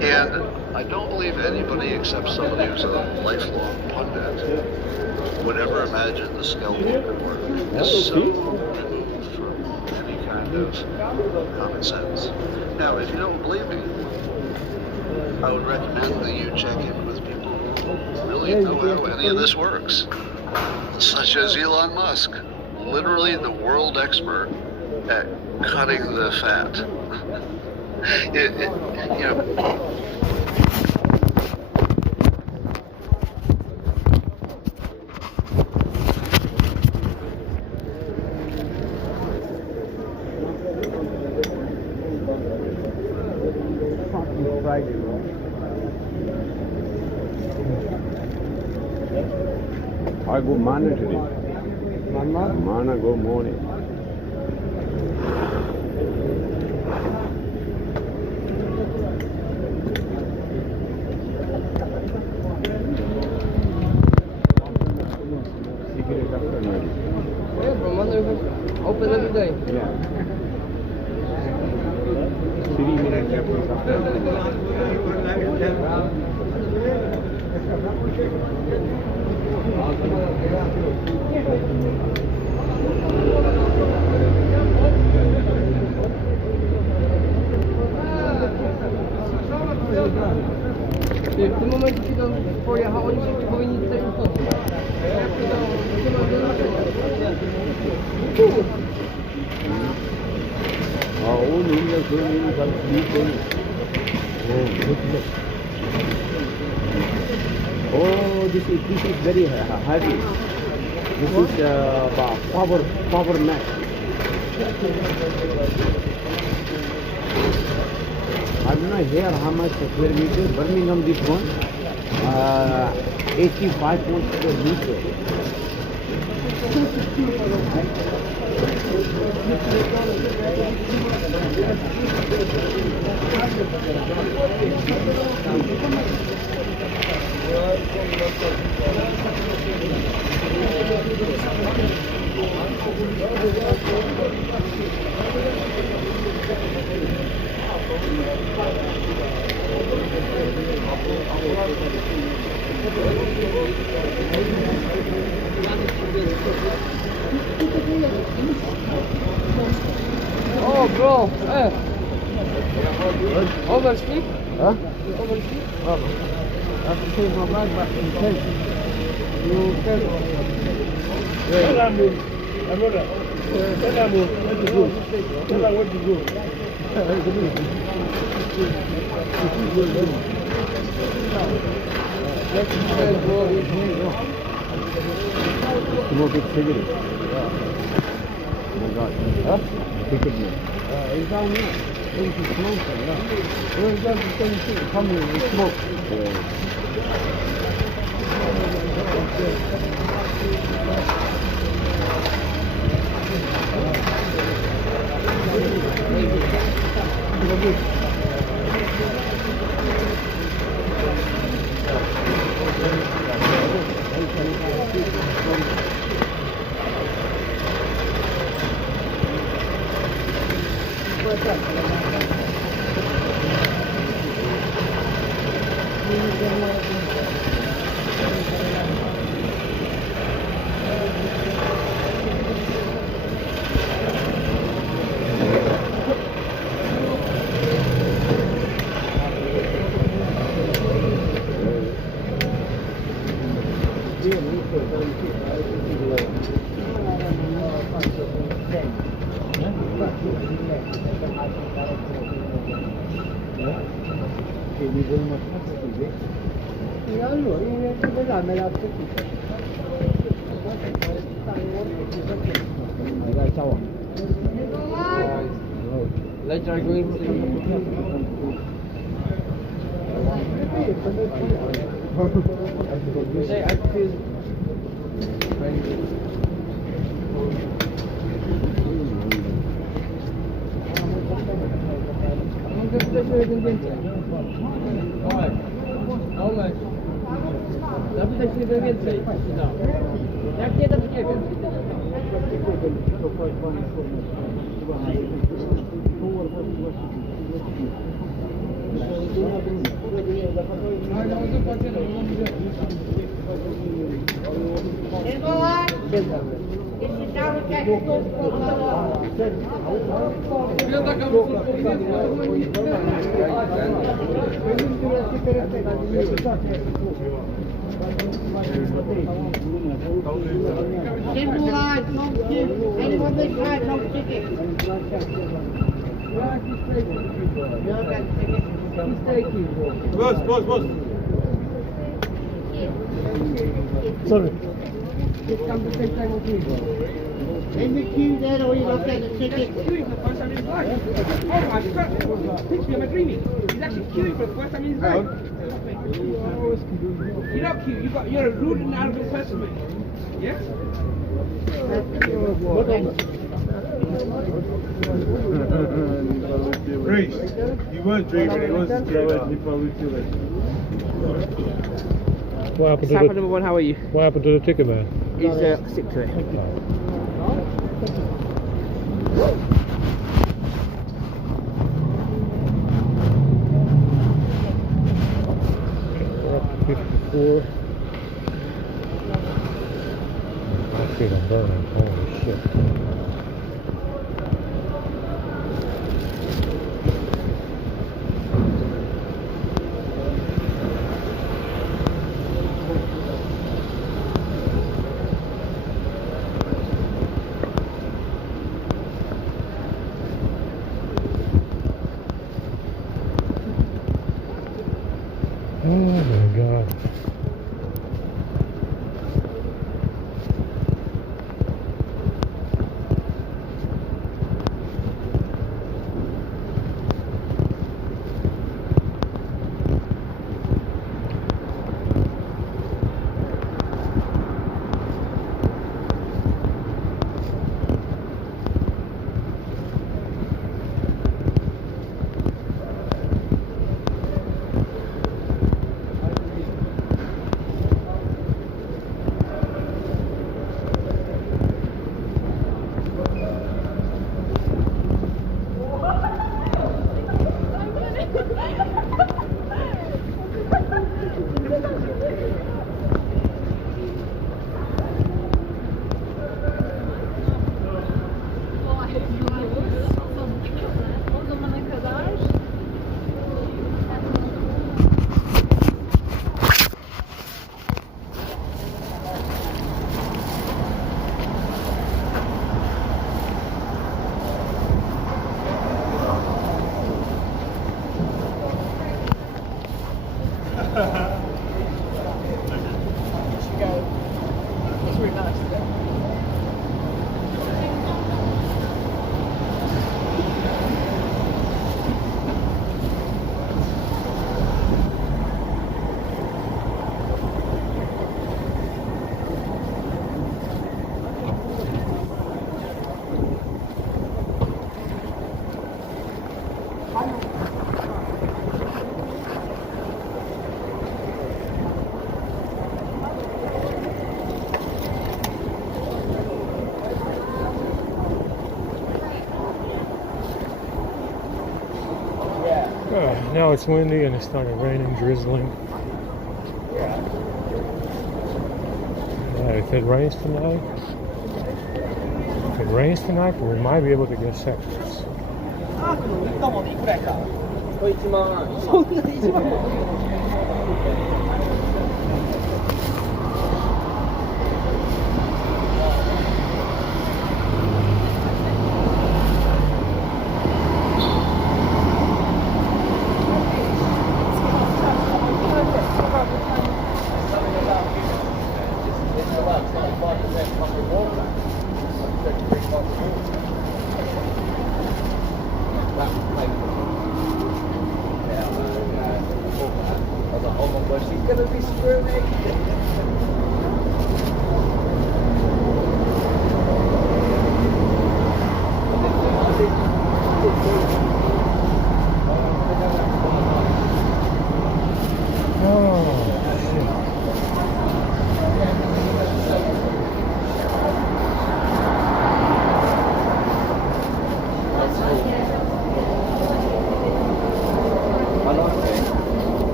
And I don't believe anybody except somebody who's a lifelong pundit would ever imagine the scalpel could work. It's so removed from any kind of common sense. Now, if you don't believe me, I would recommend that you check in with people who really know how any of this works, such as Elon Musk, literally the world expert at cutting the fat. I go mana today. Mana go morning. open every day. Yeah. 3 minutes after. W tym momencie, kiedy on pojechał, oni się nie powinni tutaj utopić. Oh, this is very heavy. This is power mat. I don't know here how much square meter. Birmingham this one, 85 square meter. Oh, bro, oversleep? Huh? Oversleep? Oh, I have to take my bag back in tent. You can. Tell him, my brother. Tell him where to go. Tell him where to go. Smoke a cigarette. Oh my God. Huh? Take it, man. It's down here. It's a smoker, yeah. Where's that thing? Come here and smoke. Later I'm going to say I feel zapytaj się więcej. No. Jak nie, to nie wiem. Boss. Sorry. In the queue there, or you don't get the ticket. Queuing for the first time in his life. Oh my God! Teach me, am I dreaming? He's actually queuing for the first time in his life. You don't queue. You're a rude and arrogant person, man. Yes? Grace, he was dreaming. He wasn't dreaming. He probably feel it. What happened to Sapper the number one, how are you? What happened to the ticket man? He's sick to it. my god. Now it's windy and it's starting raining, drizzling. If it rains tonight, we might be able to get sections.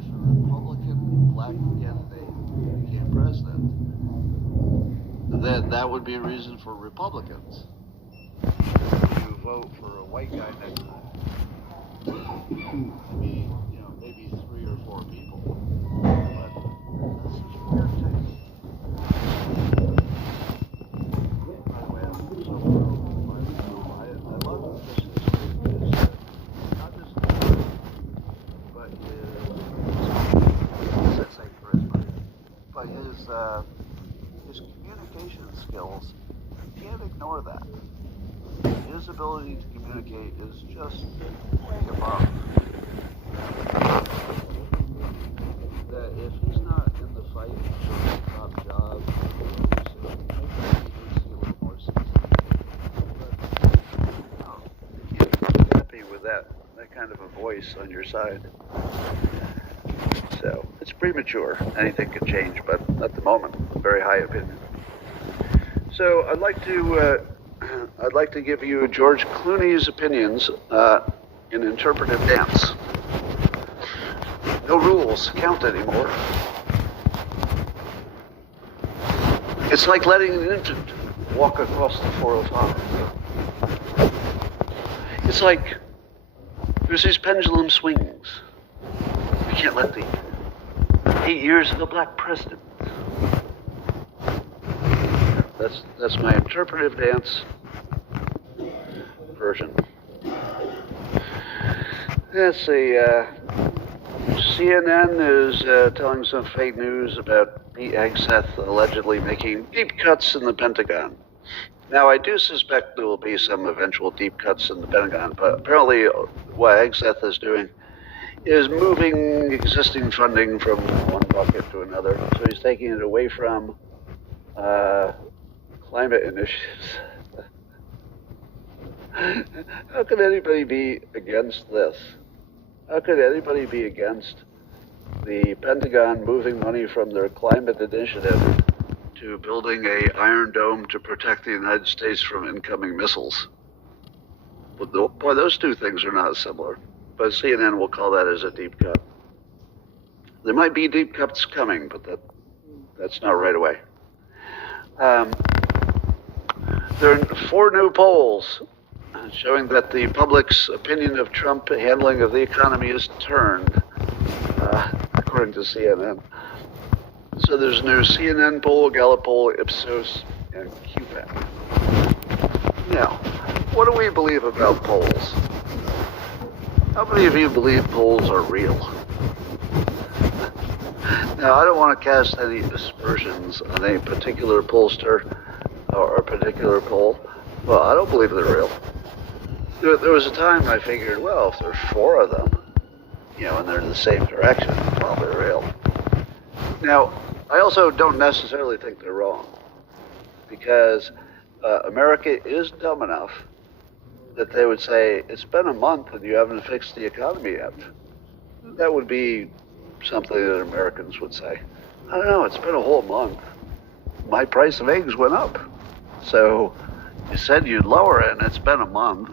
if a Republican black candidate became president, then that would be a reason for Republicans to vote for a white guy next time. Maybe, maybe 3 or 4 people. But that's such a weird thing. By the way, I'm so I love Chris's not just but his communication skills. You can't ignore that. His ability to communicate is just way above. That if he's not in the fight for the top job, so maybe he needs to be a little more sensitive. But no, you can't be happy with that kind of a voice on your side. So it's premature. Anything can change, but at the moment, very high opinion. So I'd like to give you George Clooney's opinions in interpretive dance. No rules count anymore. It's like letting an infant walk across the 405. It's like there's these pendulum swings. We can't let the 8 years of a black president. That's my interpretive dance version. Let's see. CNN is telling some fake news about Pete Hegseth allegedly making deep cuts in the Pentagon. Now, I do suspect there will be some eventual deep cuts in the Pentagon, but apparently what Hegseth is doing is moving existing funding from one bucket to another. So he's taking it away from climate initiatives. How could anybody be against this? How could anybody be against the Pentagon moving money from their climate initiative to building an Iron Dome to protect the United States from incoming missiles? Boy, those two things are not similar. But CNN will call that as a deep cut. There might be deep cuts coming, but that's not right away. There are 4 new polls showing that the public's opinion of Trump handling of the economy is turned, according to CNN. So there's a new CNN poll, Gallup poll, Ipsos, and QPAC. Now, what do we believe about polls? How many of you believe polls are real? Now, I don't want to cast any aspersions on a particular pollster or a particular poll. Well, I don't believe they're real. There was a time I figured, well, if there's 4 of them, and they're in the same direction, well, they're real. Now, I also don't necessarily think they're wrong, because America is dumb enough that they would say, it's been a month and you haven't fixed the economy yet. That would be something that Americans would say. I don't know, it's been a whole month. My price of eggs went up. So you said you'd lower it and it's been a month.